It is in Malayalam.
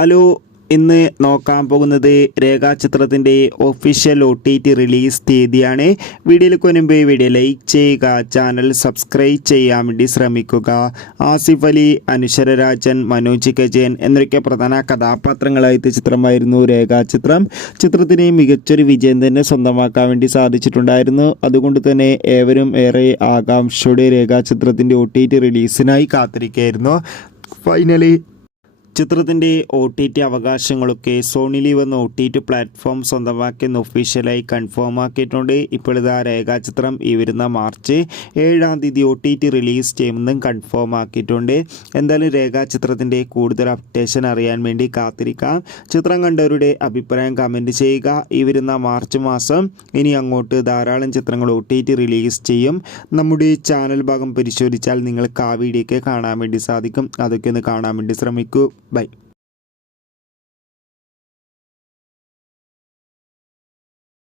ഹലോ, ഇന്ന് നോക്കാൻ പോകുന്നത് രേഖാചിത്രത്തിൻ്റെ ഒഫീഷ്യൽ OTT റിലീസ് തീയതിയാണ്. വീഡിയോയിലേക്ക് മുൻപ് വീഡിയോ ലൈക്ക് ചെയ്യുക, ചാനൽ സബ്സ്ക്രൈബ് ചെയ്യാൻ വേണ്ടി ശ്രമിക്കുക. ആസിഫ് അലി, അനശ്വര രാജൻ, മനോജ് കെ ജയൻ എന്നൊക്കെ പ്രധാന കഥാപാത്രങ്ങളായിട്ട് ചിത്രമായിരുന്നു രേഖാചിത്രം. ചിത്രത്തിന് മികച്ചൊരു വിജയം തന്നെ സ്വന്തമാക്കാൻ വേണ്ടി സാധിച്ചിട്ടുണ്ടായിരുന്നു. അതുകൊണ്ട് തന്നെ ഏവരും ഏറെ ആകാംക്ഷയോടെ രേഖാചിത്രത്തിൻ്റെ OTT റിലീസിനായി കാത്തിരിക്കുകയായിരുന്നു. ഫൈനലി ചിത്രത്തിൻ്റെ OTT അവകാശങ്ങളൊക്കെ സോണി ലീവ് എന്ന OTT പ്ലാറ്റ്ഫോം സ്വന്തമാക്കിയെന്ന് ഒഫീഷ്യലായി കൺഫേം ആക്കിയിട്ടുണ്ട്. ഇപ്പോഴിതാ രേഖാചിത്രം ഈ വരുന്ന മാർച്ച് 7-ാം തീയതി OTT റിലീസ് ചെയ്യുമെന്നും കൺഫേം ആക്കിയിട്ടുണ്ട്. എന്തായാലും രേഖാചിത്രത്തിൻ്റെ കൂടുതൽ അപ്ഡേഷൻ അറിയാൻ വേണ്ടി കാത്തിരിക്കാം. ചിത്രം കണ്ടവരുടെ അഭിപ്രായം കമൻറ്റ് ചെയ്യുക. ഈ വരുന്ന മാർച്ച് മാസം ഇനി അങ്ങോട്ട് ധാരാളം ചിത്രങ്ങൾ OTT റിലീസ് ചെയ്യും. നമ്മുടെ ചാനൽ ഭാഗം പരിശോധിച്ചാൽ നിങ്ങൾക്ക് ആ വീഡിയോയൊക്കെ കാണാൻ വേണ്ടി സാധിക്കും. അതൊക്കെ ഒന്ന് കാണാൻ വേണ്ടി ശ്രമിക്കൂ. ബൈ.